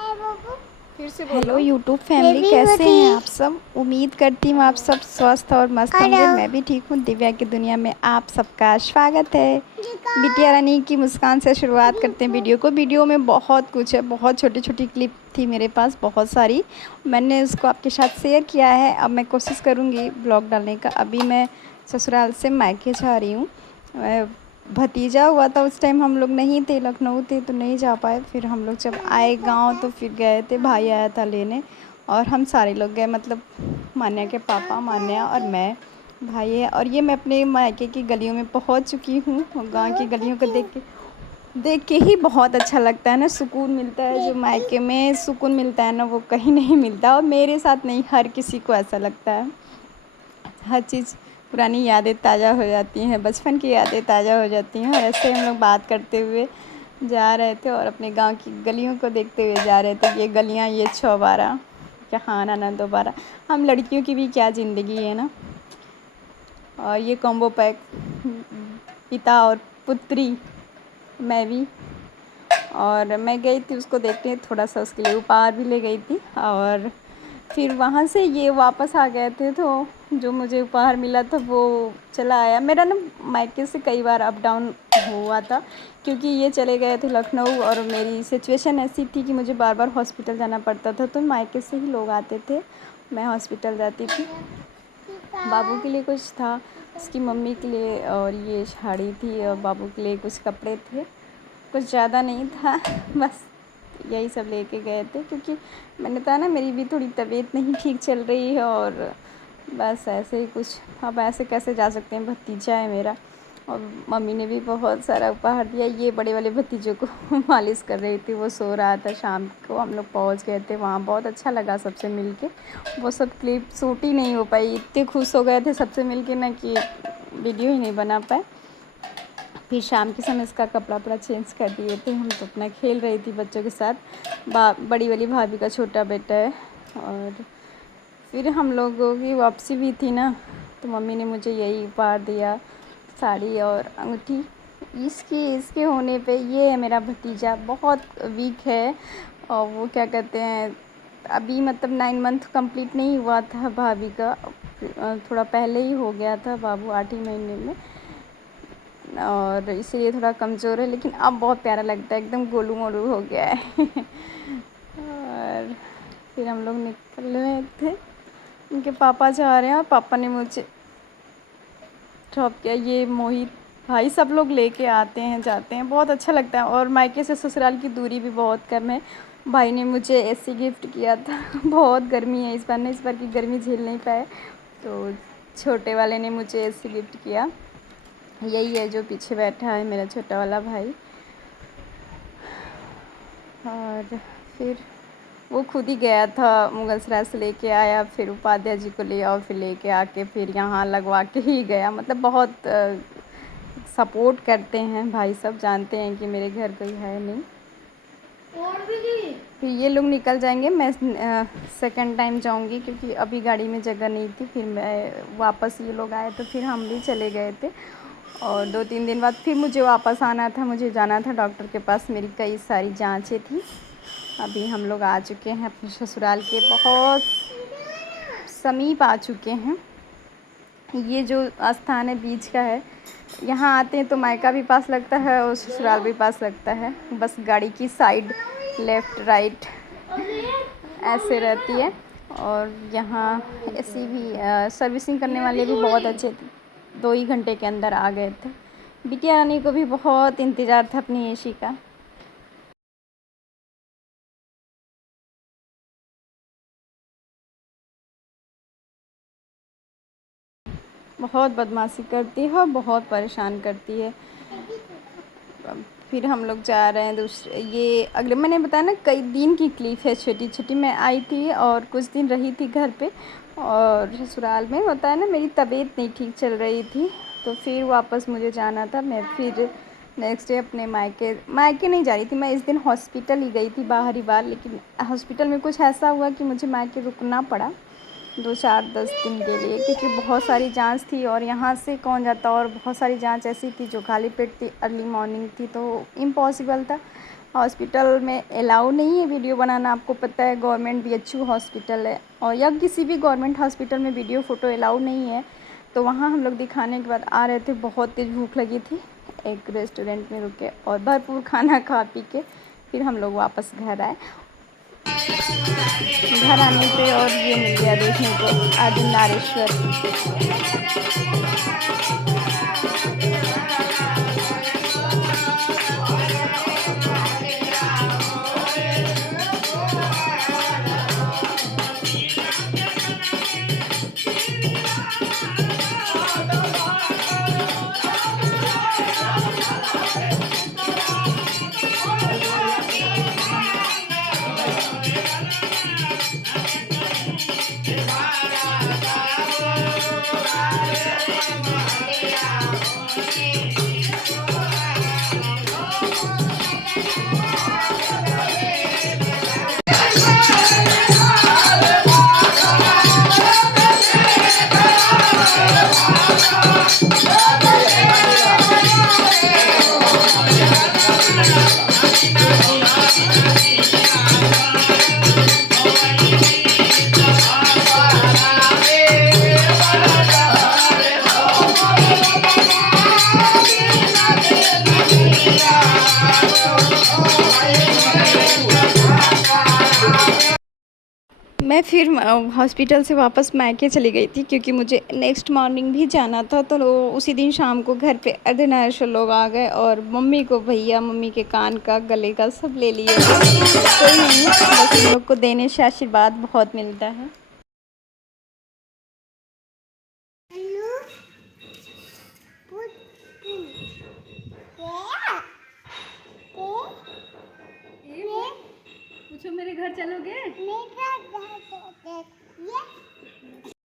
फिर से हेलो बोलो। यूट्यूब फैमिली, कैसे हैं आप सब। उम्मीद करती हूँ आप सब स्वस्थ और मस्त होंगे। मैं भी ठीक हूँ। दिव्या की दुनिया में आप सबका स्वागत है। बिटिया रानी की मुस्कान से शुरुआत करते हैं वीडियो को। वीडियो में बहुत कुछ है, बहुत छोटी छोटी क्लिप थी मेरे पास, बहुत सारी। मैंने उसको आपके साथ शेयर किया है। अब मैं कोशिश करूँगी ब्लॉग डालने का। अभी मैं ससुराल से मायके जा रही हूँ। भतीजा हुआ था, उस टाइम हम लोग नहीं थे, लखनऊ थे, तो नहीं जा पाए। फिर हम लोग जब आए गांव तो फिर गए थे, भाई आया था लेने और हम सारे लोग गए, मतलब मान्या के पापा, मान्या और मैं, भाई है। और ये मैं अपने मायके की गलियों में पहुंच चुकी हूँ। गांव की गलियों को देख के ही बहुत अच्छा लगता है ना, सुकून मिलता है। जो मायके में सुकून मिलता है ना, वो कहीं नहीं मिलता। और मेरे साथ नहीं, हर किसी को ऐसा लगता है। हर चीज़, पुरानी यादें ताज़ा हो जाती हैं, बचपन की यादें ताज़ा हो जाती हैं। और ऐसे हम लोग बात करते हुए जा रहे थे और अपने गांव की गलियों को देखते हुए जा रहे थे। ये गलियां, ये चौबारा, क्या आना ना दोबारा। हम लड़कियों की भी क्या ज़िंदगी है ना। और ये कॉम्बो पैक, पिता और पुत्री, मैं भी। और मैं गई थी उसको देखने, थोड़ा सा उसके लिए उपहार भी ले गई थी। और फिर वहाँ से ये वापस आ गए थे, तो जो मुझे उपहार मिला था वो चला आया। मेरा ना मायके से कई बार अप डाउन हुआ था, क्योंकि ये चले गए थे लखनऊ और मेरी सिचुएशन ऐसी थी कि मुझे बार बार हॉस्पिटल जाना पड़ता था। तो मायके से ही लोग आते थे, मैं हॉस्पिटल जाती थी। बाबू के लिए कुछ था, उसकी मम्मी के लिए, और ये साड़ी थी, और बाबू के लिए कुछ कपड़े थे। कुछ ज़्यादा नहीं था बस यही सब लेके गए थे, क्योंकि मैंने कहा ना मेरी भी थोड़ी तबीयत नहीं ठीक चल रही है। और बस ऐसे ही कुछ, अब ऐसे कैसे जा सकते हैं, भतीजा है मेरा। और मम्मी ने भी बहुत सारा उपहार दिया। ये बड़े वाले भतीजे को मालिश कर रही थी, वो सो रहा था। शाम को हम लोग पहुंच गए थे वहाँ, बहुत अच्छा लगा सबसे मिलके। वो सब क्लिप शूट ही नहीं हो पाई, इतने खुश हो गए थे सबसे मिलके ना कि वीडियो ही नहीं बना पाए। फिर शाम के समय इसका कपड़ा वपड़ा चेंज कर दिए थे। हम तो अपना खेल रही थी बच्चों के साथ। बड़ी वाली भाभी का छोटा बेटा है। और फिर हम लोगों की वापसी भी थी ना, तो मम्मी ने मुझे यही उपहार दिया, साड़ी और अंगूठी। इसकी इसके होने पे, ये है मेरा भतीजा, बहुत वीक है। और वो क्या कहते हैं, अभी मतलब 9 मंथ कंप्लीट नहीं हुआ था भाभी का, थोड़ा पहले ही हो गया था बाबू, 8 ही महीने में। और इसीलिए थोड़ा कमज़ोर है, लेकिन अब बहुत प्यारा लगता है, एकदम गोलू मोलू हो गया है और फिर हम लोग निकल रहे थे, उनके पापा जा रहे हैं और पापा ने मुझे ड्रॉप किया। ये मोहित भाई, सब लोग लेके आते हैं जाते हैं, बहुत अच्छा लगता है। और मायके से ससुराल की दूरी भी बहुत कम है। भाई ने मुझे एसी गिफ्ट किया था बहुत गर्मी है इस बार ना, इस बार की गर्मी झेल नहीं पाए, तो छोटे वाले ने मुझे एसी गिफ्ट किया। यही है जो पीछे बैठा है, मेरा छोटा वाला भाई। और फिर वो खुद ही गया था, मुगलसराय से लेके आया, फिर उपाध्याय जी को लिया और फिर लेके आके फिर यहाँ लगवा के ही गया। मतलब बहुत सपोर्ट करते हैं भाई, सब जानते हैं कि मेरे घर कोई है नहीं। फिर ये लोग निकल जाएंगे, मैं सेकंड टाइम जाऊंगी, क्योंकि अभी गाड़ी में जगह नहीं थी। फिर मैं वापस, ये लोग आए तो फिर हम भी चले गए थे। और 2-3 दिन बाद फिर मुझे वापस आना था, मुझे जाना था डॉक्टर के पास, मेरी कई सारी जांचें थी। अभी हम लोग आ चुके हैं अपने ससुराल के बहुत समीप आ चुके हैं। ये जो स्थान है बीच का है, यहाँ आते हैं तो मायका भी पास लगता है और ससुराल भी पास लगता है। बस गाड़ी की साइड लेफ़्ट राइट ऐसे रहती है। और यहाँ ऐसी भी सर्विसिंग करने वाले भी बहुत अच्छे थे, 2 ही घंटे के अंदर आ गए थे। बिटिया रानी को भी बहुत इंतज़ार था अपनी एसी का। बहुत बदमाशी करती है और बहुत परेशान करती है। फिर हम लोग जा रहे हैं दूसरे, ये अगले, मैंने बताया ना कई दिन की क्लिप है छोटी छोटी। मैं आई थी और कुछ दिन रही थी घर पे, और ससुराल में होता है ना, मेरी तबीयत नहीं ठीक चल रही थी, तो फिर वापस मुझे जाना था। मैं फिर नेक्स्ट डे अपने मायके मायके नहीं जा रही थी मैं, इस दिन हॉस्पिटल ही गई थी बाहरी बार। लेकिन हॉस्पिटल में कुछ ऐसा हुआ कि मुझे मायके रुकना पड़ा 2-4-10 दिन के लिए, क्योंकि बहुत सारी जांच थी और यहाँ से कौन जाता। और बहुत सारी जांच ऐसी थी जो खाली पेट थी, अर्ली मॉर्निंग थी, तो इम्पॉसिबल था। हॉस्पिटल में अलाउ नहीं है वीडियो बनाना, आपको पता है। गवर्नमेंट BHU हॉस्पिटल है और या किसी भी गवर्नमेंट हॉस्पिटल में वीडियो फ़ोटो अलाउ नहीं है। तो वहाँ हम लोग दिखाने के बाद आ रहे थे, बहुत तेज़ भूख लगी थी, एक रेस्टोरेंट में रुके और भरपूर खाना खा पी के फिर हम लोग वापस घर आए। घर आने पे और ये मिल गया देखने को, अर्धनारीश्वर। मैं फिर हॉस्पिटल से वापस मायके चली गई थी क्योंकि मुझे नेक्स्ट मॉर्निंग भी जाना था। तो उसी दिन शाम को घर पे अर्धनारीश्वर लोग आ गए और मम्मी को भैया मम्मी के कान का गले का सब ले लिए। कोई नहीं, बस हम लोग को देने से आशीर्वाद बहुत मिलता है। पूछो मेरे घर चलोगे?